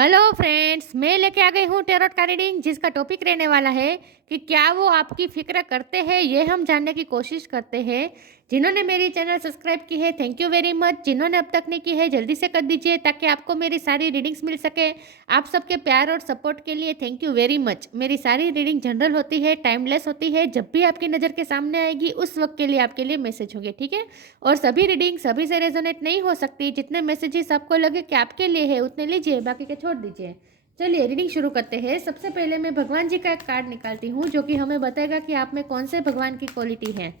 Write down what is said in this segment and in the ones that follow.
Hello friends, मैं लेके आ गई हूँ टेरोट का रीडिंग, जिसका टॉपिक रहने वाला है कि क्या वो आपकी फिक्र करते हैं। ये हम जानने की कोशिश करते हैं। जिन्होंने मेरी चैनल सब्सक्राइब की है, थैंक यू वेरी मच। जिन्होंने अब तक नहीं की है, जल्दी से कर दीजिए ताकि आपको मेरी सारी रीडिंग्स मिल सके। आप सबके प्यार और सपोर्ट के लिए थैंक यू वेरी मच। मेरी सारी रीडिंग जनरल होती है, टाइमलेस होती है। जब भी आपकी नज़र के सामने आएगी उस वक्त के लिए आपके लिए मैसेज होंगे, ठीक है। और सभी रीडिंग सभी से रेजोनेट नहीं हो सकती। जितने मैसेजेस आपको लगे कि आपके लिए है उतने लीजिए, बाकी के छोड़ दीजिए। चलिए रीडिंग शुरू करते हैं। सबसे पहले मैं भगवान जी का एक कार्ड निकालती हूँ जो कि हमें बताएगा कि आप में कौन से भगवान की क्वालिटी है।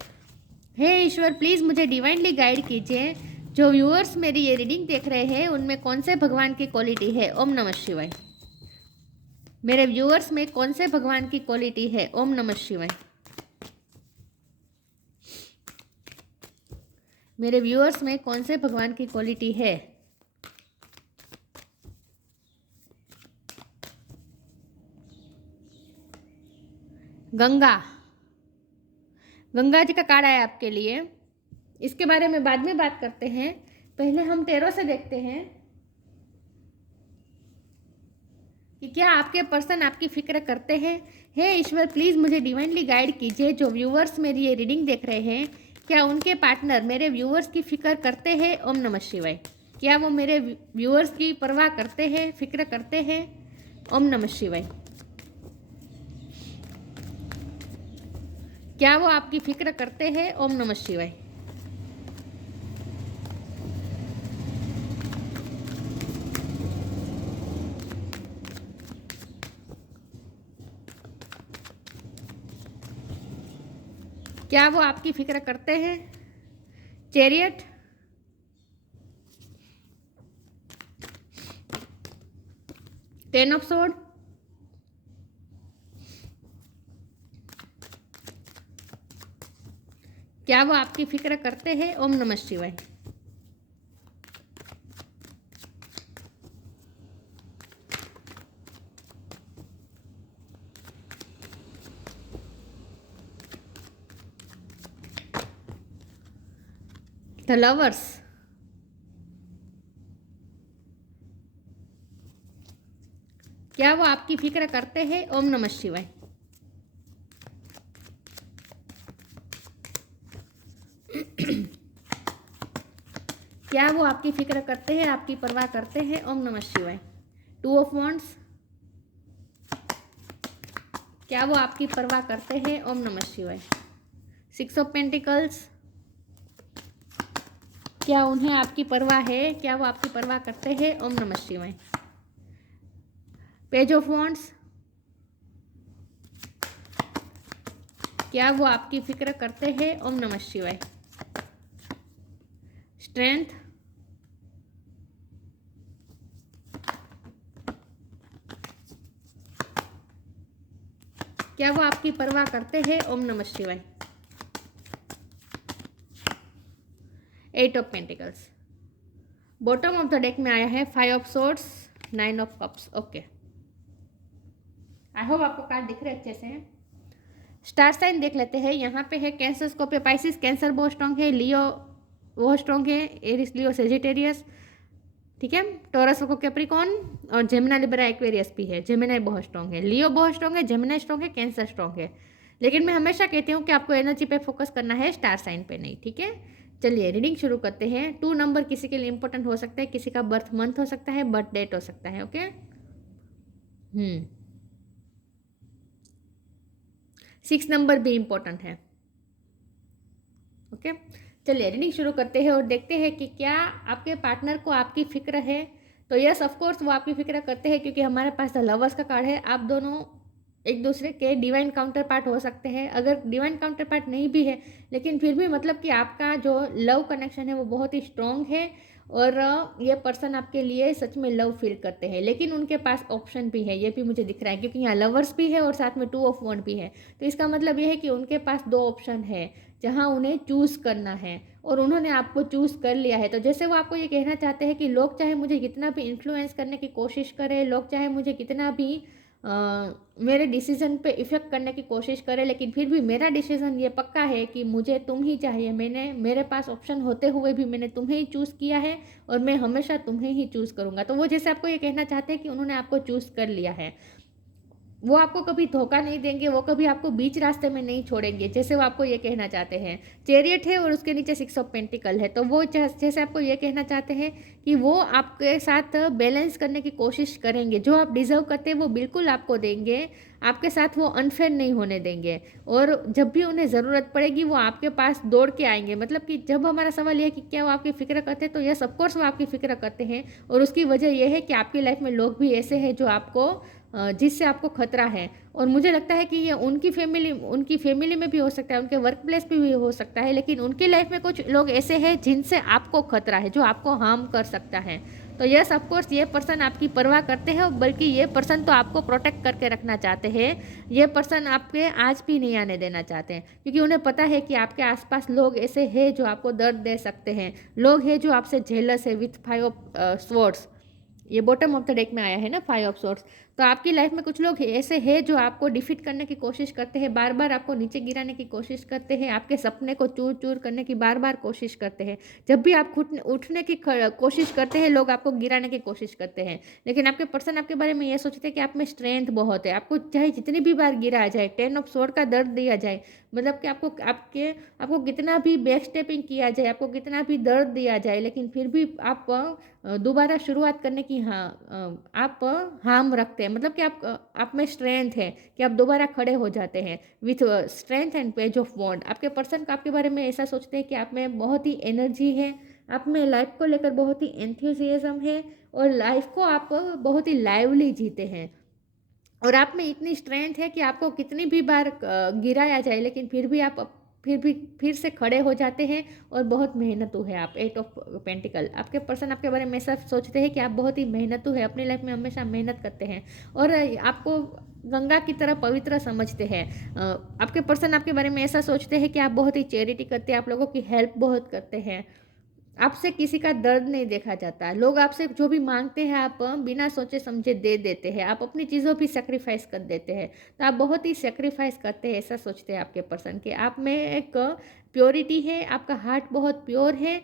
हे ईश्वर, प्लीज़ मुझे डिवाइनली गाइड कीजिए। जो व्यूअर्स मेरी ये रीडिंग देख रहे हैं उनमें कौन से भगवान की क्वालिटी है। ओम नमः शिवाय। मेरे व्यूअर्स में कौन से भगवान की क्वालिटी है। ओम नमः शिवाय। मेरे व्यूअर्स में कौन से भगवान की क्वालिटी है। गंगा। गंगा जी का कार्ड आया आपके लिए। इसके बारे में बाद में बात करते हैं। पहले हम टेरो से देखते हैं कि क्या आपके पर्सन आपकी फिक्र करते हैं। हे ईश्वर, प्लीज़ मुझे डिवाइनली गाइड कीजिए। जो व्यूअर्स मेरी ये रीडिंग देख रहे हैं, क्या उनके पार्टनर मेरे व्यूअर्स की फिक्र करते हैं। ओम नमः शिवाय। क्या वो मेरे व्यूअर्स की परवाह करते हैं, फिक्र करते हैं। ओम नमः शिवाय। क्या वो आपकी फिक्र करते हैं। ओम नमः शिवाय। क्या वो आपकी फिक्र करते हैं। चैरियट। Ten of sword. क्या वो आपकी फिक्र करते हैं। ओम नमः शिवाय। The lovers. क्या वो आपकी फिक्र करते हैं। ओम नमः शिवाय। क्या वो आपकी फिक्र करते हैं, आपकी परवाह करते हैं। ओम नमः शिवाय। Two of wands. क्या वो आपकी परवाह करते हैं। ओम नमः शिवाय। Six of pentacles. क्या उन्हें आपकी परवाह है, क्या वो आपकी परवाह करते हैं। ओम नमः शिवाय। Page of wands. क्या वो आपकी फिक्र करते हैं। ओम नमः शिवाय। स्ट्रेंथ। क्या वो आपकी परवाह करते हैं। ओम नमः शिवाय। Eight of pentacles. Bottom of the deck में आया है five of swords, nine of cups. Okay, I hope आपको कार्ड दिख रहे अच्छे से। स्टार साइन देख लेते हैं। यहाँ पे है कैंसर, स्कॉर्पियो, पाइसिस। कैंसर बहुत स्ट्रॉन्ग है, लियो बहुत स्ट्रॉन्ग है, एरिस, लियो, सेजिटेरियस, ठीक है। टॉरस को कैप्रिकॉन और जेमिनी, लिब्रा, एक्वेरियस भी है। जेमिनी बहुत स्ट्रॉन्ग है, लियो बहुत स्ट्रॉन्ग है, जेमिनी स्ट्रॉन्ग है, कैंसर स्ट्रॉन्ग है। लेकिन मैं हमेशा कहती हूँ कि आपको एनर्जी पे फोकस करना है, स्टार साइन पे नहीं, ठीक है। चलिए रीडिंग शुरू करते हैं। 2 नंबर किसी के लिए इंपॉर्टेंट हो सकता है, किसी का बर्थ मंथ हो सकता है, बर्थ डेट हो सकता है। ओके। 6 नंबर भी इंपॉर्टेंट है। ओके, चलिए रीडिंग शुरू करते हैं और देखते हैं कि क्या आपके पार्टनर को आपकी फिक्र है। तो यस, ऑफ कोर्स वो आपकी फिक्र करते हैं, क्योंकि हमारे पास द लवर्स का कार्ड है। आप दोनों एक दूसरे के डिवाइन काउंटर पार्ट हो सकते हैं। अगर डिवाइन काउंटर पार्ट नहीं भी है, लेकिन फिर भी मतलब कि आपका जो लव कनेक्शन है वो बहुत ही स्ट्रॉन्ग है। और ये पर्सन आपके लिए सच में लव फील करते हैं। लेकिन उनके पास ऑप्शन भी है, ये भी मुझे दिख रहा है, क्योंकि यहाँ लवर्स भी है और साथ में 2 ऑफ वॉन्ड भी है। तो इसका मतलब ये है कि उनके पास 2 ऑप्शन है जहाँ उन्हें चूज़ करना है, और उन्होंने आपको चूज़ कर लिया है। तो जैसे वो आपको ये कहना चाहते हैं कि लोग चाहे मुझे कितना भी इन्फ्लुएंस करने की कोशिश करें, लोग चाहे मुझे कितना भी मेरे डिसीज़न पे इफ़ेक्ट करने की कोशिश करे, लेकिन फिर भी मेरा डिसीज़न ये पक्का है कि मुझे तुम ही चाहिए। मेरे पास ऑप्शन होते हुए भी मैंने तुम्हें ही चूज़ किया है और मैं हमेशा तुम्हें ही चूज़ करूँगा। तो वो जैसे आपको ये कहना चाहते हैं कि उन्होंने आपको चूज़ कर लिया है। वो आपको कभी धोखा नहीं देंगे, वो कभी आपको बीच रास्ते में नहीं छोड़ेंगे, जैसे वो आपको ये कहना चाहते हैं। चैरियट है और उसके नीचे 6 ऑफ पेंटिकल है, तो वो जैसे आपको ये कहना चाहते हैं कि वो आपके साथ बैलेंस करने की कोशिश करेंगे। जो आप डिज़र्व करते हैं वो बिल्कुल आपको देंगे, आपके साथ वो अनफेयर नहीं होने देंगे। और जब भी उन्हें ज़रूरत पड़ेगी वो आपके पास दौड़ के आएंगे। मतलब कि जब हमारा सवाल ये है कि क्या वो आपकी फ़िक्र करते हैं, तो यस ऑफकोर्स वो आपकी फ़िक्र करते हैं। और उसकी वजह यह है कि आपकी लाइफ में लोग भी ऐसे हैं जो आपको जिससे आपको खतरा है। और मुझे लगता है कि ये उनकी फैमिली में भी हो सकता है, उनके वर्क प्लेस पे भी हो सकता है, लेकिन उनकी लाइफ में कुछ लोग ऐसे हैं जिनसे आपको खतरा है, जो आपको हार्म कर सकता है। तो यस ऑफकोर्स ये पर्सन आपकी परवाह करते हैं, बल्कि ये पर्सन तो आपको प्रोटेक्ट करके रखना चाहते हैं। ये पर्सन आपके आज भी नहीं आने देना चाहते हैं, क्योंकि उन्हें पता है कि आपके आसपास लोग ऐसे हैं जो आपको दर्द दे सकते हैं। लोग हैं जो आपसे जेलस है विथ 5 ऑफ स्वॉर्ड्स। ये बॉटम ऑफ द डेक में आया है ना, 5 ऑफ स्वॉर्ड्स। तो आपकी लाइफ में कुछ लोग ऐसे हैं जो आपको डिफीट करने की कोशिश करते हैं, बार बार आपको नीचे गिराने की कोशिश करते हैं, आपके सपने को चूर चूर करने की बार बार कोशिश करते हैं। जब भी आप उठने की कोशिश करते हैं, लोग आपको गिराने की कोशिश करते हैं। लेकिन आपके पर्सन आपके बारे में ये सोचते हैं कि आप में स्ट्रेंथ बहुत है। आपको चाहे जितनी भी बार गिराया जाए, 10 ऑफ स्वॉर्ड का दर्द दिया जाए, मतलब कि आपको कितना भी बैक स्टेपिंग किया जाए, आपको कितना भी दर्द दिया जाए, लेकिन फिर भी आप दोबारा शुरुआत करने की आप हार्म रखते हैं। मतलब कि आप में स्ट्रेंथ है कि आप दोबारा खड़े हो जाते हैं with strength and page of wand. आपके पर्सन का आपके बारे में ऐसा सोचते हैं कि आप में बहुत ही एनर्जी है, आप में लाइफ को लेकर बहुत ही एंथुसियाज्म है, और लाइफ को आप बहुत ही लाइवली जीते हैं। और आप में इतनी स्ट्रेंथ है कि आपको कितनी भी बार गिराया जाए, लेकिन फिर से खड़े हो जाते हैं, और बहुत मेहनतू है आप। 8 ऑफ पेंटिकल, आपके पर्सन आपके बारे में ऐसा सोचते हैं कि आप बहुत ही मेहनतू है, अपनी लाइफ में हमेशा मेहनत करते हैं, और आपको गंगा की तरह पवित्र समझते हैं। आपके पर्सन आपके बारे में ऐसा सोचते हैं कि आप बहुत ही चैरिटी करते हैं, आप लोगों की हेल्प बहुत करते हैं, आपसे किसी का दर्द नहीं देखा जाता। लोग आपसे जो भी मांगते हैं आप बिना सोचे समझे दे देते हैं, आप अपनी चीज़ों भी सेक्रीफाइस कर देते हैं। तो आप बहुत ही सेक्रीफाइस करते हैं, ऐसा सोचते हैं आपके पर्सन के। आप में एक प्योरिटी है, आपका हार्ट बहुत प्योर है,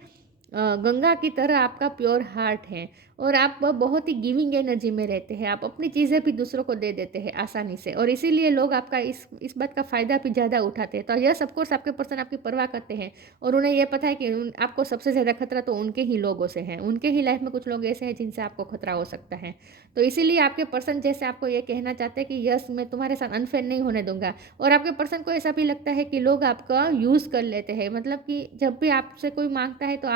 गंगा की तरह आपका प्योर हार्ट है, और आप बहुत ही गिविंग एनर्जी में रहते हैं। आप अपनी चीज़ें भी दूसरों को दे देते हैं आसानी से, और इसीलिए लोग आपका इस बात का फ़ायदा भी ज़्यादा उठाते हैं। तो यह सब कोर्स आपके पर्सन आपकी परवाह करते हैं, और उन्हें यह पता है कि आपको सबसे ज़्यादा खतरा तो उनके ही लोगों से है। उनके ही लाइफ में कुछ लोग ऐसे हैं जिनसे आपको खतरा हो सकता है। तो इसीलिए आपके पर्सन जैसे आपको ये कहना चाहते हैं कि यस, मैं तुम्हारे साथ अनफेयर नहीं होने दूंगा। और आपके पर्सन को ऐसा भी लगता है कि लोग आपका यूज़ कर लेते हैं। मतलब कि जब भी आपसे कोई मांगता है तो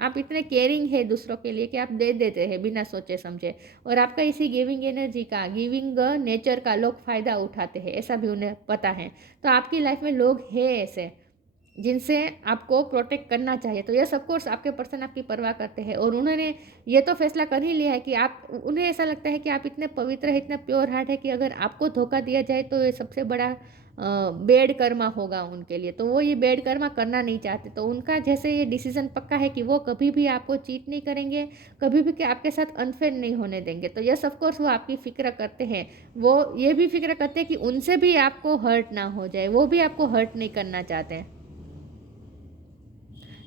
आप इतने केयरिंग है दूसरों के लिए कि आप दे देते हैं बिना सोचे समझे, और आपका इसी गिविंग एनर्जी का, गिविंग नेचर का लोग फ़ायदा उठाते हैं, ऐसा भी उन्हें पता है। तो आपकी लाइफ में लोग हैं ऐसे जिनसे आपको प्रोटेक्ट करना चाहिए। तो यस ऑफकोर्स आपके पर्सन आपकी परवाह करते हैं, और उन्होंने ये तो फैसला कर ही लिया है कि उन्हें ऐसा लगता है कि आप इतने पवित्र है, इतने प्योर हार्ट है कि अगर आपको धोखा दिया जाए तो ये सबसे बड़ा बैड कर्मा होगा उनके लिए। तो वो ये बैड कर्मा करना नहीं चाहते। तो उनका जैसे ये डिसीजन पक्का है कि वो कभी भी आपको चीट नहीं करेंगे, कभी भी कि आपके साथ अनफेयर नहीं होने देंगे। तो यस ऑफकोर्स वो आपकी फ़िक्र करते हैं। वो ये भी फ़िक्र करते हैं कि उनसे भी आपको हर्ट ना हो जाए, वो भी आपको हर्ट नहीं करना चाहते हैं।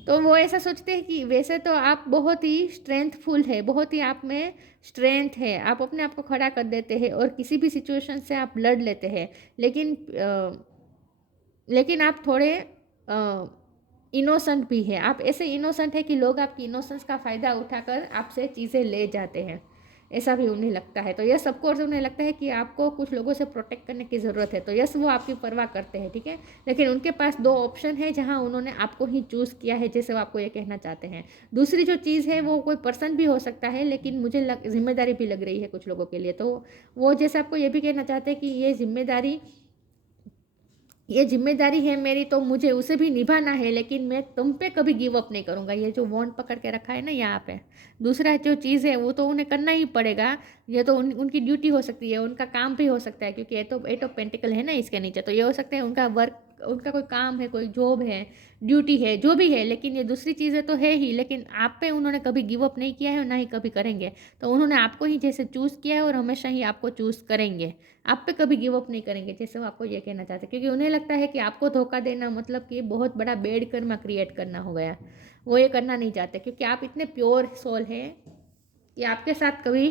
तो वो ऐसा सोचते हैं कि वैसे तो आप बहुत ही स्ट्रेंथफुल है, बहुत ही आप में स्ट्रेंथ है, आप अपने आप को खड़ा कर देते हैं और किसी भी सिचुएशन से आप लड़ लेते हैं। लेकिन लेकिन आप थोड़े इनोसेंट भी हैं। आप ऐसे इनोसेंट है कि लोग आपकी इनोसेंस का फ़ायदा उठाकर आपसे चीज़ें ले जाते हैं, ऐसा भी उन्हें लगता है। तो यस ऑफकोर्स उन्हें लगता है कि आपको कुछ लोगों से प्रोटेक्ट करने की ज़रूरत है। तो यस वो आपकी परवाह करते हैं, ठीक है। लेकिन उनके पास 2 ऑप्शन है जहाँ उन्होंने आपको ही चूज़ किया है, जैसे वो आपको ये कहना चाहते हैं। दूसरी जो चीज़ है वो कोई पर्सन भी हो सकता है, लेकिन मुझे जिम्मेदारी भी लग रही है कुछ लोगों के लिए। तो वो जैसे आपको ये भी कहना चाहते हैं कि ये जिम्मेदारी है मेरी, तो मुझे उसे भी निभाना है, लेकिन मैं तुम पे कभी गिव अप नहीं करूँगा। ये जो वॉन्ट पकड़ के रखा है ना यहाँ पे, दूसरा जो चीज़ है वो तो उन्हें करना ही पड़ेगा। ये तो उनकी ड्यूटी हो सकती है, उनका काम भी हो सकता है, क्योंकि ये तो 8 ऑफ पेंटिकल है ना इसके नीचे। तो ये हो सकता है उनका वर्क उनका कोई काम है, कोई जॉब है, ड्यूटी है, जो भी है, लेकिन ये दूसरी चीज़ें तो है ही, लेकिन आप पे उन्होंने कभी गिव अप नहीं किया है और ना ही कभी करेंगे। तो उन्होंने आपको ही जैसे चूज़ किया है और हमेशा ही आपको चूज़ करेंगे। आप पे कभी गिव अप नहीं करेंगे, जैसे वो आपको ये कहना चाहते हैं, क्योंकि उन्हें लगता है कि आपको धोखा देना मतलब कि बहुत बड़ा बैड कर्मा क्रिएट करना हो गया। वो ये करना नहीं चाहते, क्योंकि आप इतने प्योर सोल हैं कि आपके साथ कभी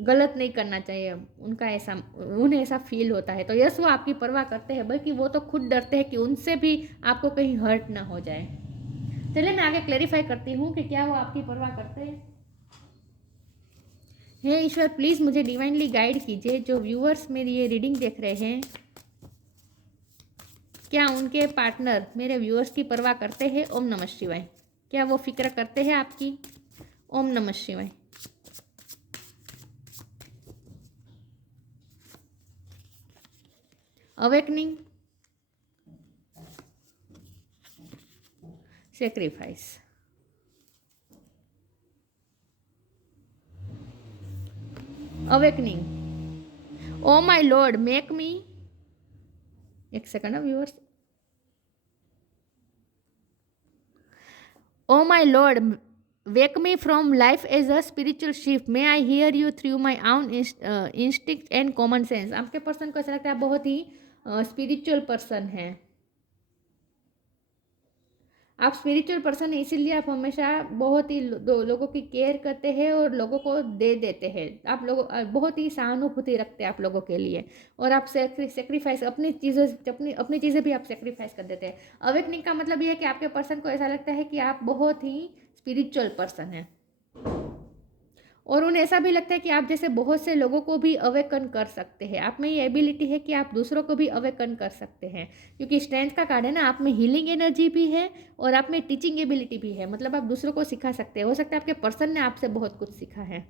गलत नहीं करना चाहिए। उनका ऐसा, उन्हें ऐसा फील होता है। तो यस, वो आपकी परवाह करते हैं, बल्कि वो तो खुद डरते हैं कि उनसे भी आपको कहीं हर्ट ना हो जाए। चलिए मैं आगे क्लेरिफाई करती हूँ कि क्या वो आपकी परवाह करते हैं। हे ईश्वर, प्लीज़ मुझे डिवाइनली गाइड कीजिए। जो व्यूअर्स मेरी ये रीडिंग देख रहे हैं, क्या उनके पार्टनर मेरे व्यूअर्स की परवाह करते हैं? ओम नमः शिवाय। क्या वो फिक्र करते हैं आपकी? ओम नमः शिवाय। Awakening, sacrifice, awakening. O my lord, make me, एक second viewers. O my lord, wake me from life as a spiritual shift. May I hear you through my own instinct and common sense. आपके person को ऐसा लगता है आप बहुत ही spiritual person हैं। आप स्पिरिचुअल पर्सन है, इसीलिए आप हमेशा बहुत ही लोगों की केयर करते हैं और लोगों को दे देते हैं। आप लोगों बहुत ही सहानुभूति रखते हैं आप लोगों के लिए, और आप सेक्रीफाइस अपनी चीज़ें, अपनी चीज़ें भी आप सेक्रीफाइस कर देते हैं। अवेकनिंग का मतलब ये है कि आपके पर्सन को ऐसा लगता है कि आप बहुत ही स्पिरिचुअल पर्सन हैं, और उन्हें ऐसा भी लगता है कि आप जैसे बहुत से लोगों को भी अवेकन कर सकते हैं। आप में ये एबिलिटी है कि आप दूसरों को भी अवेकन कर सकते हैं, क्योंकि स्ट्रेंथ का कार्ड है ना, आप में हीलिंग एनर्जी भी है और आप में टीचिंग एबिलिटी भी है। मतलब आप दूसरों को सिखा सकते हैं। हो सकता है आपके पर्सन ने आपसे बहुत कुछ सीखा है,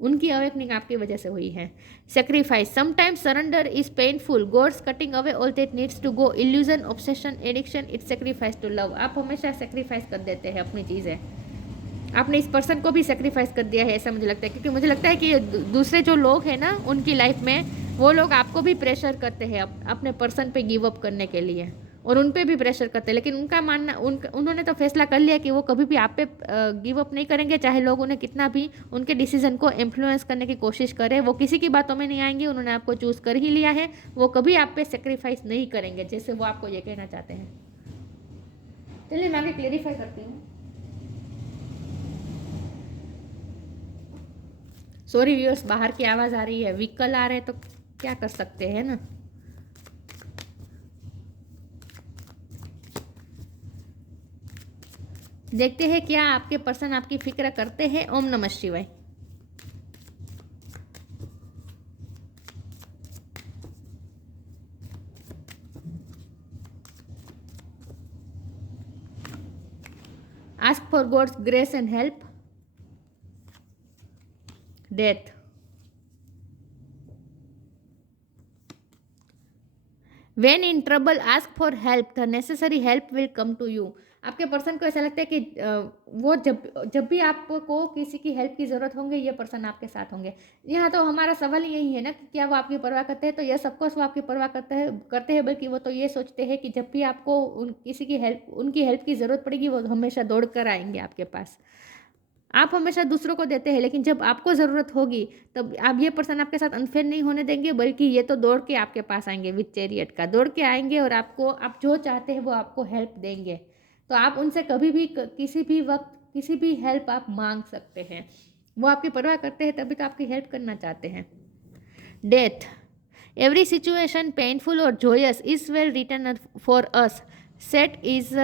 उनकी अवेकनिंग आपकी वजह से हुई है। Sacrifice, sometimes surrender is painful, God's cutting away all that needs to go, illusion, obsession, addiction, it's sacrifice to love. आप हमेशा सेक्रीफाइस कर देते हैं अपनी चीज़ें। आपने इस पर्सन को भी सेक्रीफाइस कर दिया है, ऐसा मुझे लगता है, क्योंकि मुझे लगता है कि दूसरे जो लोग हैं ना उनकी लाइफ में, वो लोग आपको भी प्रेशर करते हैं अपने पर्सन पे गिव अप करने के लिए, और उन पे भी प्रेशर करते हैं। लेकिन उनका मानना, उन्होंने तो फैसला कर लिया कि वो कभी भी आप पे गिव अप नहीं करेंगे, चाहे लोग उन्हें कितना भी उनके डिसीजन को इन्फ्लुएंस करने की कोशिश करें। वो किसी की बातों में नहीं आएंगे, उन्होंने आपको चूज़ कर ही लिया है। वो कभी आप पे सेक्रीफाइस नहीं करेंगे, जैसे वो आपको ये कहना चाहते हैं। चलिए मैं आगे क्लेरिफाई करती हूँ। सॉरी व्यूअर्स, बाहर की आवाज़ आ रही है, व्हीकल आ रहे हैं, तो क्या कर सकते हैं ना। देखते हैं क्या आपके पर्सन आपकी फिक्र करते हैं। ओम नमः शिवाय। Ask for God's grace and help, death. When in trouble, ask for help. The necessary help will come to you. आपके पर्सन को ऐसा लगता है कि वो जब भी आपको किसी की हेल्प की ज़रूरत होंगे, ये पर्सन आपके साथ होंगे। यहाँ तो हमारा सवाल यही है ना कि क्या वो आपकी परवाह करते हैं? तो यस, ऑफकोर्स वो आपकी परवाह करते हैं, बल्कि वो तो ये सोचते हैं कि जब भी आपको किसी की हेल्प, उनकी हेल्प की ज़रूरत पड़ेगी, वो हमेशा दौड़ कर आएंगे आपके पास। आप हमेशा दूसरों को देते हैं, लेकिन जब आपको ज़रूरत होगी तब आप, ये पर्सन आपके साथ अनफेयर नहीं होने देंगे, बल्कि ये तो दौड़ के आपके पास आएंगे, विद चैरियट का दौड़ के आएंगे, और आपको, आप जो चाहते हैं वो आपको हेल्प देंगे। तो आप उनसे कभी भी किसी भी वक्त किसी भी हेल्प आप मांग सकते हैं। वो आपकी परवाह करते हैं, तभी तो आपकी हेल्प करना चाहते हैं। डेथ, एवरी सिचुएशन पेनफुल और joyous is well written for us. Set is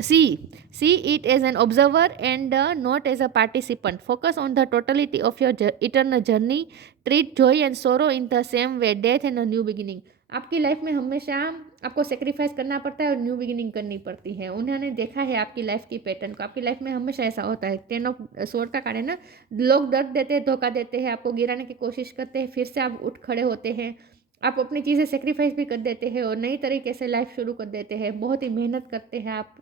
see it as an observer and not as a participant. Focus on the totality of your eternal journey. Treat joy and sorrow in the same way. Death and a new beginning. आपकी life में हमेशा आपको sacrifice करना पड़ता है और new beginning करनी पड़ती है। उन्होंने देखा है आपकी लाइफ की पैटर्न को। आपकी लाइफ में हमेशा ऐसा होता है। 10 ऑफ स्वॉर्ड का कार्ड है ना, लोग दर्द देते हैं, धोखा देते हैं, आपको गिराने की कोशिश करते हैं, फिर से आप उठ खड़े होते हैं, आप अपनी चीज़ें सेक्रीफाइस भी कर देते हैं और नई तरीके से लाइफ शुरू कर देते हैं। बहुत ही मेहनत करते हैं आप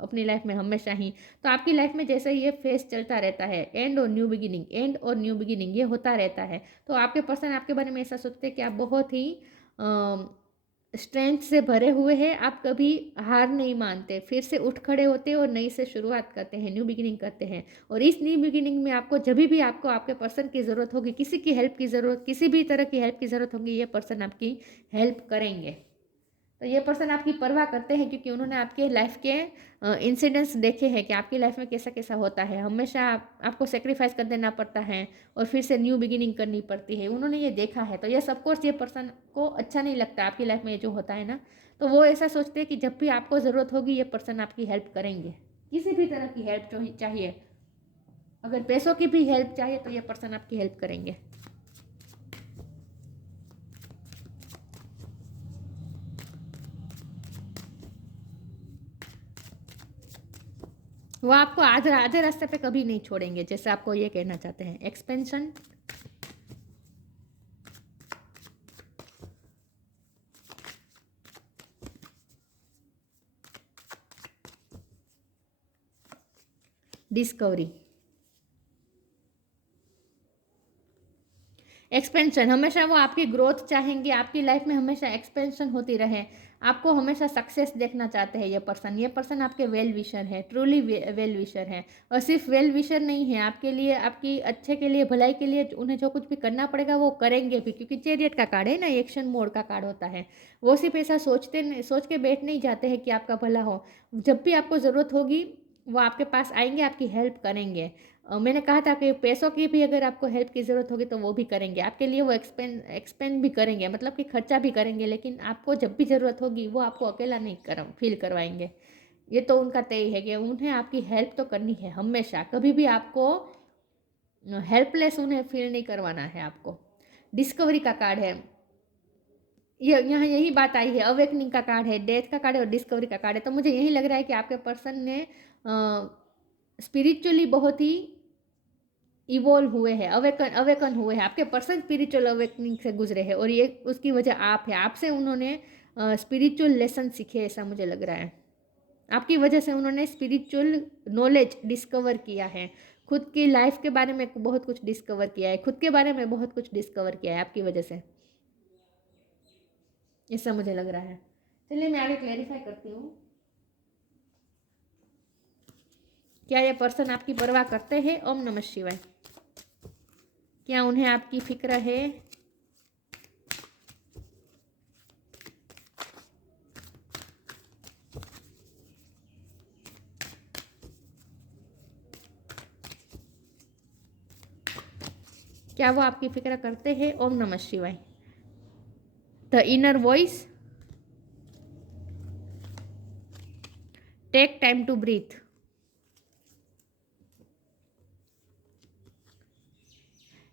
अपनी लाइफ में हमेशा ही। तो आपकी लाइफ में जैसे ये फेस चलता रहता है, एंड और न्यू बिगिनिंग, एंड और न्यू बिगिनिंग, ये होता रहता है। तो आपके पर्सन आपके बारे में ऐसा सोचते हैं कि आप बहुत ही स्ट्रेंथ से भरे हुए हैं, आप कभी हार नहीं मानते, फिर से उठ खड़े होते हैं और नई से शुरुआत करते हैं, न्यू बिगिनिंग करते हैं। और इस न्यू बिगिनिंग में आपको जभी भी आपको आपके पर्सन की ज़रूरत होगी, किसी की हेल्प की ज़रूरत, किसी भी तरह की हेल्प की ज़रूरत होगी, ये पर्सन आपकी हेल्प करेंगे। तो ये पर्सन आपकी परवाह करते हैं क्योंकि उन्होंने आपके लाइफ के इंसिडेंट्स देखे हैं कि आपकी लाइफ में कैसा कैसा होता है। हमेशा आपको सेक्रीफाइस कर देना पड़ता है और फिर से न्यू बिगिनिंग करनी पड़ती है। उन्होंने ये देखा है, तो ये सब कोर्स ये पर्सन को अच्छा नहीं लगता आपकी लाइफ में ये जो होता है ना। तो वो ऐसा सोचते हैं कि जब भी आपको ज़रूरत होगी ये पर्सन आपकी हेल्प करेंगे, किसी भी तरह की हेल्प चाहिए। अगर पैसों की भी हेल्प चाहिए तो ये पर्सन आपकी हेल्प करेंगे। वो आपको आधे आधे रास्ते पे कभी नहीं छोड़ेंगे, जैसे आपको ये कहना चाहते हैं। एक्सपेंशन, डिस्कवरी, एक्सपेंशन, हमेशा वो आपकी ग्रोथ चाहेंगे, आपकी लाइफ में हमेशा एक्सपेंशन होती रहे, आपको हमेशा सक्सेस देखना चाहते हैं। ये पर्सन आपके वेल विशर है, ट्रूली वेल विशर है। और सिर्फ वेल विशर नहीं है, आपके लिए, आपकी अच्छे के लिए, भलाई के लिए उन्हें जो कुछ भी करना पड़ेगा वो करेंगे भी, क्योंकि चैरियट का कार्ड है ना, एक्शन मोड का कार्ड होता है। वो सिर्फ ऐसा सोच के बैठ नहीं जाते हैं कि आपका भला हो। जब भी आपको ज़रूरत होगी वो आपके पास आएंगे, आपकी हेल्प करेंगे। मैंने कहा था कि पैसों की भी अगर आपको हेल्प की ज़रूरत होगी तो वो भी करेंगे आपके लिए, वो एक्सपेंड भी करेंगे, मतलब कि खर्चा भी करेंगे। लेकिन आपको जब भी ज़रूरत होगी वो आपको अकेला नहीं फील करवाएंगे। ये तो उनका तय है कि उन्हें आपकी हेल्प तो करनी है हमेशा, कभी भी आपको हेल्पलेस उन्हें फील नहीं करवाना है आपको। डिस्कवरी का कार्ड है, ये यहाँ यही बात आई है। अवेकनिंग का कार्ड है, डेथ का कार्ड है और डिस्कवरी का कार्ड है। तो मुझे यही लग रहा है कि आपके पर्सन ने स्पिरिचुअली बहुत ही इवॉल्व हुए हैं, अवेकन हुए हैं। आपके पर्सन स्पिरिचुअल अवेकनिंग से गुजरे हैं और ये उसकी वजह आप है। आपसे उन्होंने स्पिरिचुअल लेसन सीखे, ऐसा मुझे लग रहा है। आपकी वजह से उन्होंने स्पिरिचुअल नॉलेज डिस्कवर किया है, खुद की लाइफ के बारे में बहुत कुछ डिस्कवर किया है, खुद के बारे में बहुत कुछ डिस्कवर किया है आपकी वजह से, ऐसा मुझे लग रहा है। चलिए मैं आगे क्लेरिफाई करती हूँ। क्या ये पर्सन आपकी परवाह करते हैं? ओम नमः शिवाय। क्या उन्हें आपकी फिक्र है? क्या वो आपकी फिक्र करते हैं? ओम नमः शिवाय। The inner voice, take time to breathe,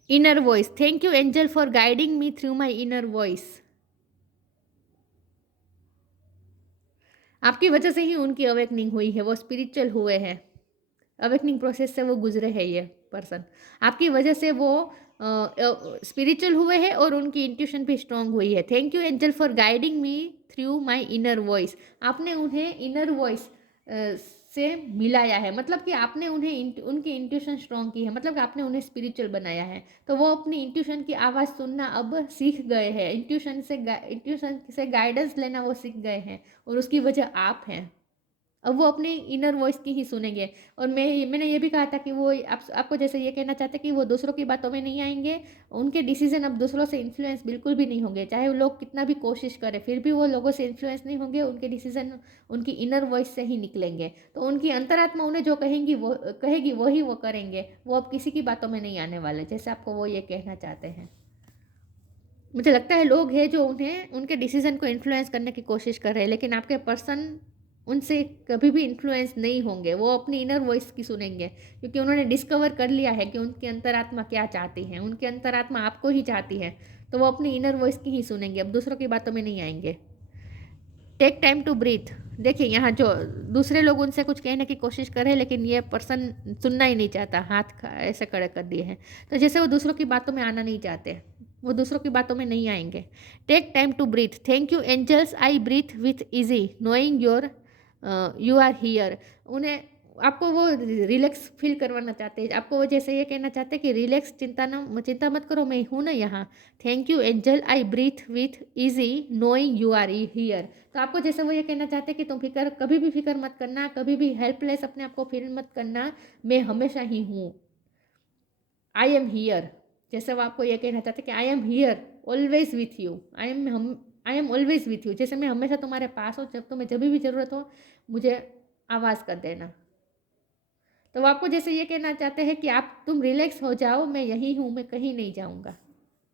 inner voice, thank you angel for guiding me through my inner voice. आपकी वजह से ही उनकी अवेकनिंग हुई है, वो स्पिरिचुअल हुए हैं, अवेकनिंग प्रोसेस से वो गुजरे हैं ये पर्सन। आपकी वजह से वो स्पिरिचुअल हुए हैं और उनकी इंट्यूशन भी स्ट्रांग हुई है। Thank you angel for guiding me through my inner voice. आपने उन्हें इनर वॉइस से मिलाया है, मतलब कि आपने उन्हें उनकी इंट्यूशन स्ट्रांग की है, मतलब कि आपने उन्हें स्पिरिचुअल बनाया है। तो वो अपनी इंट्यूशन की आवाज़ सुनना अब सीख गए हैं, इंट्यूशन से गाइडेंस लेना वो सीख गए हैं और उसकी वजह आप हैं। अब वो अपनी इनर वॉइस की ही सुनेंगे। और मैंने ये भी कहा था कि वो आपको जैसे ये कहना चाहते हैं कि वो दूसरों की बातों में नहीं आएंगे, उनके डिसीजन अब दूसरों से इन्फ्लुएंस बिल्कुल भी नहीं होंगे। चाहे वो लोग कितना भी कोशिश करें फिर भी वो लोगों से इन्फ्लुएंस नहीं होंगे, उनके डिसीजन उनकी इनर वॉइस से ही निकलेंगे। तो उनकी अंतरात्मा उन्हें जो कहेगी वही वो करेंगे, वो अब किसी की बातों में नहीं आने वाले, जैसे आपको वो ये कहना चाहते हैं। मुझे लगता है लोग हैं जो उन्हें उनके डिसीजन को इन्फ्लुएंस करने की कोशिश कर रहे हैं, लेकिन आपके पर्सन उनसे कभी भी इन्फ्लुएंस नहीं होंगे। वो अपनी इनर वॉइस की सुनेंगे क्योंकि उन्होंने डिस्कवर कर लिया है कि उनकी अंतरात्मा क्या चाहती है। उनकी अंतरात्मा आपको ही चाहती है, तो वो अपनी इनर वॉइस की ही सुनेंगे, अब दूसरों की बातों में नहीं आएंगे। Take time to breathe. देखिए यहाँ जो दूसरे लोग उनसे कुछ कहने की कोशिश कर रहे हैं लेकिन ये पर्सन सुनना ही नहीं चाहता, हाथ ऐसे खड़े कर दिए हैं। तो जैसे वो दूसरों की बातों में आना नहीं चाहते, वो दूसरों की बातों में नहीं आएंगे। Take time to breathe. Thank you angels, I breathe with easy knowing your you are here. उन्हें आपको वो रिलैक्स फील करवाना चाहते हैं, आपको वो जैसे ये कहना चाहते हैं कि रिलैक्स, चिंता मत करो, मैं हूँ ना यहाँ। Thank you angel, I breathe with easy knowing you are here. तो आपको जैसे वो ये कहना चाहते हैं कि तुम फिक्र, कभी भी फिक्र मत करना, कभी भी हेल्पलेस अपने आप को फील मत करना, मैं हमेशा ही हूँ। आई एम हियर, जैसे वो आपको ये कहना चाहते हैं कि I am here always with you, I am always with you, जैसे मैं हमेशा तुम्हारे पास हूँ, जब तुम्हें जब भी ज़रूरत हो मुझे आवाज़ कर देना। तो वो आपको जैसे ये कहना चाहते हैं कि तुम रिलैक्स हो जाओ, मैं यही हूँ, मैं कहीं नहीं जाऊँगा,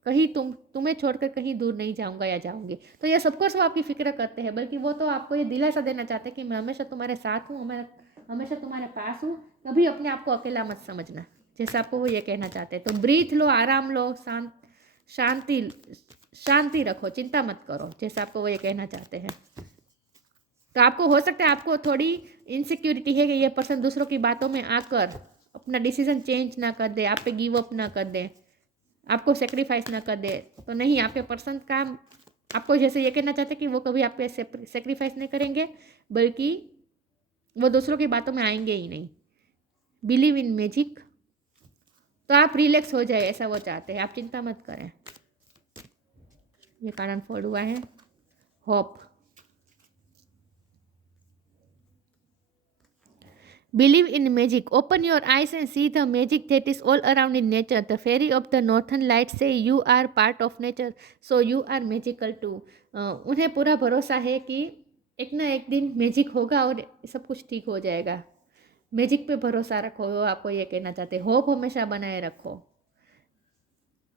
कहीं तुम्हें छोड़कर कहीं दूर नहीं जाऊँगा या जाऊँगी। तो ये सब कुछ वो आपकी फिक्र करते हैं, बल्कि वो तो आपको ये दिलासा देना चाहते हैं कि मैं हमेशा तुम्हारे साथ हूँ, मैं हमेशा तुम्हारे पास हूँ, कभी अपने आप को अकेला मत समझना, जैसे आपको वो ये कहना चाहते हैं। तो ब्रीथ लो, आराम लो, शांति शांति रखो, चिंता मत करो, जैसे आपको वो ये कहना चाहते हैं। तो आपको हो सकता है आपको थोड़ी इनसिक्योरिटी है कि ये पर्सन दूसरों की बातों में आकर अपना डिसीजन चेंज ना कर दे, आप पे गिव अप ना कर दे, आपको सेक्रीफाइस ना कर दे। तो नहीं, आपके पर्सन का आपको जैसे ये कहना चाहते हैं कि वो कभी आप पे सेक्रीफाइस नहीं करेंगे, बल्कि वो दूसरों की बातों में आएंगे ही नहीं। बिलीव इन मैजिक, तो आप रिलैक्स हो जाए, ऐसा वो चाहते हैं, आप चिंता मत करें। ये कार्ड अनफोल्ड हुआ है, hope. Believe in magic. Open your eyes and see the magic that is all around in nature. The fairy of the northern lights say you are part of nature, so you are magical too. उन्हें पूरा भरोसा है कि एक ना एक दिन magic होगा और सब कुछ ठीक हो जाएगा। मैजिक पे भरोसा रखो, वो आपको ये कहना चाहते हैं। होप हमेशा बनाए रखो।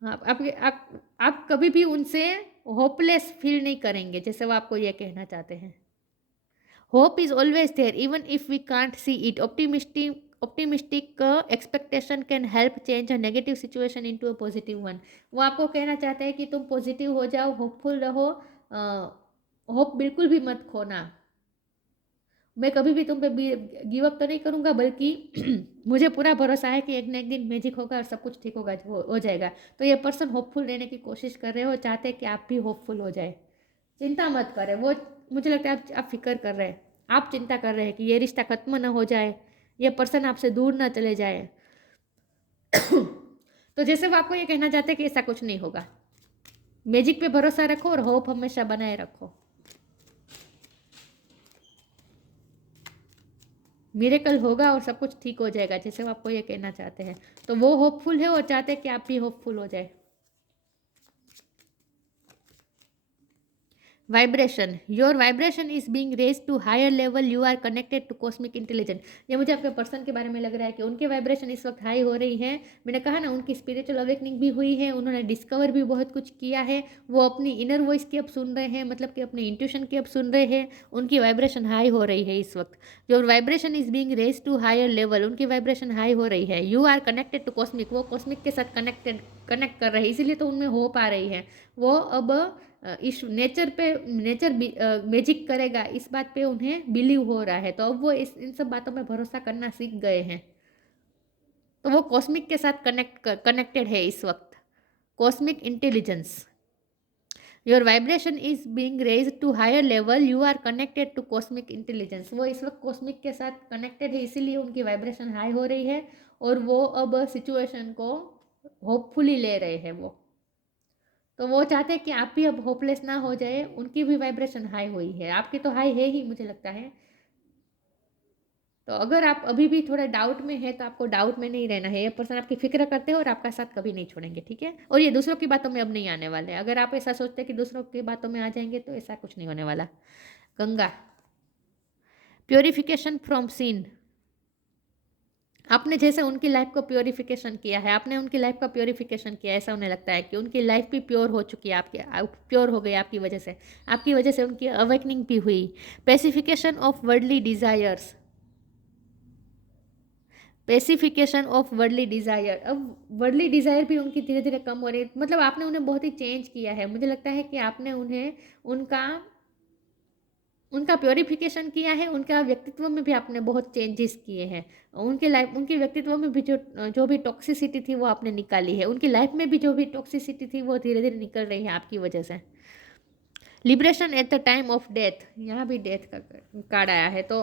आप कभी भी उनसे होपलेस फील नहीं करेंगे, जैसे वो आपको ये कहना चाहते हैं। Hope is always there, even if we can't see it. Optimistic expectation can help change a negative situation into a positive one. वो आपको कहना चाहते हैं कि तुम पॉजिटिव हो जाओ, होपफुल रहो, होप बिल्कुल भी मत खोना। मैं कभी भी तुम पे गिव अप तो नहीं करूँगा, बल्कि मुझे पूरा भरोसा है कि एक ना एक दिन मैजिक होगा और सब कुछ ठीक होगा, हो जाएगा। तो ये पर्सन होपफुल रहने की कोशिश कर रहे हो, चाहते हैं कि आप भी होपफुल हो जाए। चिंता मत करें, वो मुझे लगता है आप फिक्र कर रहे हैं, आप चिंता कर रहे हैं कि ये रिश्ता खत्म ना हो जाए, ये पर्सन आपसे दूर ना चले जाए। तो जैसे वो आपको ये कहना चाहते हैं कि ऐसा कुछ नहीं होगा। मैजिक पे भरोसा रखो और होप हमेशा बनाए रखो। मिरेकल होगा और सब कुछ ठीक हो जाएगा, जैसे वो आपको ये कहना चाहते हैं। तो वो होपफुल है और चाहते हैं कि आप भी होपफुल हो जाए। Vibration, your vibration is being raise to higher level, you are connected to cosmic intelligence. ये मुझे आपके पर्सन के बारे में लग रहा है कि उनके वाइब्रेशन इस वक्त हाई हो रही है। मैंने कहा ना, उनकी स्पिरिचुअल अवेकनिंग भी हुई है, उन्होंने डिस्कवर भी बहुत कुछ किया है, वो अपनी इनर वॉइस की अब सुन रहे हैं, मतलब कि अपने इंट्यूशन की अब सुन रहे हैं। उनकी वाइब्रेशन हाई हो रही है इस वक्त। Your vibration is being raise to higher level, उनकी वाइब्रेशन हाई हो रही है। You are connected to cosmic, वो कॉस्मिक के साथ कनेक्ट कर रहे हैं, इसीलिए तो उनमें होप आ रही है। वो अब इस नेचर मैजिक करेगा, इस बात पे उन्हें बिलीव हो रहा है। तो अब वो इन सब बातों में भरोसा करना सीख गए हैं। तो वो कॉस्मिक के साथ कनेक्टेड है इस वक्त, cosmic intelligence. Your vibration is being raise to higher level, you are connected to cosmic intelligence. वो इस वक्त कॉस्मिक के साथ कनेक्टेड है, इसीलिए उनकी वाइब्रेशन हाई हो रही है और वो अब सिचुएशन को होपफुली ले रहे हैं। तो वो चाहते हैं कि आप भी अब होपलेस ना हो जाए, उनकी भी वाइब्रेशन हाई हुई है, आपकी तो हाई है ही मुझे लगता है। तो अगर आप अभी भी थोड़ा डाउट में है तो आपको डाउट में नहीं रहना है, ये पर्सन आपकी फिक्र करते हैं और आपका साथ कभी नहीं छोड़ेंगे, ठीक है। और ये दूसरों की बातों में अब नहीं आने वाले। अगर आप ऐसा सोचते हैं कि दूसरों की बातों में आ जाएंगे तो ऐसा कुछ नहीं होने वाला। Ganga, purification from scene. आपने जैसे उनकी लाइफ को प्योरिफिकेशन किया है, आपने उनकी लाइफ का प्योरिफिकेशन किया, ऐसा उन्हें लगता है कि उनकी लाइफ भी प्योर हो चुकी है, प्योर हो गई आपकी वजह से उनकी अवेकनिंग भी हुई। Pacification of worldly desires, pacification of worldly desire. अब वर्ल्डली डिज़ायर भी उनकी धीरे धीरे कम हो रही है, मतलब आपने उन्हें बहुत ही चेंज किया है। मुझे लगता है कि आपने उन्हें उनका प्योरिफिकेशन किया है, उनका व्यक्तित्व में भी आपने बहुत चेंजेस किए हैं। उनके व्यक्तित्व में भी जो भी टॉक्सिसिटी थी वो आपने निकाली है, उनकी लाइफ में भी जो भी टॉक्सिसिटी थी वो धीरे धीरे निकल रही है आपकी वजह से। Liberation at the time of death, यहाँ भी डेथ का कार्ड आया है। तो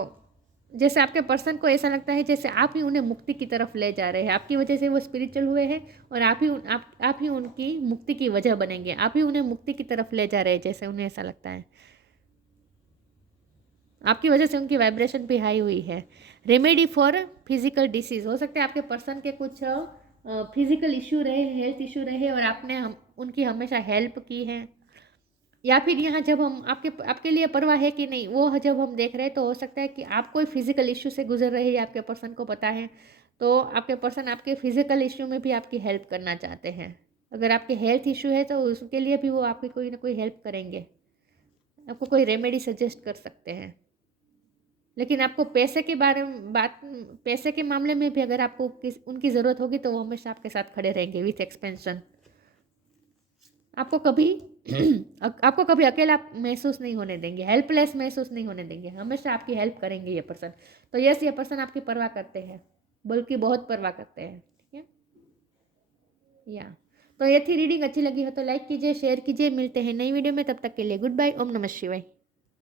जैसे आपके पर्सन को ऐसा लगता है जैसे आप ही उन्हें मुक्ति की तरफ ले जा रहे हैं, आपकी वजह से वो स्पिरिचुअल हुए हैं और आप ही उनकी मुक्ति की वजह बनेंगे, आप ही उन्हें मुक्ति की तरफ ले जा रहे हैं, जैसे उन्हें ऐसा लगता है। आपकी वजह से उनकी वाइब्रेशन भी हाई हुई है। रेमेडी फॉर फिजिकल डिसीज, हो सकता है आपके पर्सन के कुछ फिजिकल इश्यू रहे, हेल्थ इश्यू रहे और आपने उनकी हमेशा हेल्प की है, या फिर यहाँ जब हम आपके लिए परवाह है कि नहीं, वो जब हम देख रहे हैं तो हो सकता है कि आप कोई फिजिकल इश्यू से गुजर रहे हैं, आपके पर्सन को पता है, तो आपके पर्सन आपके फिजिकल इश्यू में भी आपकी हेल्प करना चाहते हैं। अगर आपके हेल्थ इश्यू है तो उसके लिए भी वो आपकी कोई ना कोई हेल्प करेंगे, आपको कोई रेमेडी सजेस्ट कर सकते हैं। लेकिन आपको पैसे के बारे में पैसे के मामले में भी अगर आपको उनकी ज़रूरत होगी तो वो हमेशा आपके साथ खड़े रहेंगे विथ एक्सपेंशन। आपको कभी आपको कभी अकेला महसूस नहीं होने देंगे, हेल्पलेस महसूस नहीं होने देंगे, हमेशा आपकी हेल्प करेंगे ये पर्सन। तो यस, ये पर्सन आपकी परवाह करते हैं, बल्कि बहुत परवाह करते हैं। ठीक है, या तो ये थी रीडिंग। अच्छी लगी हो तो लाइक कीजिए, शेयर कीजिए। मिलते हैं नई वीडियो में, तब तक के लिए गुड बाय। ओम नमः शिवाय।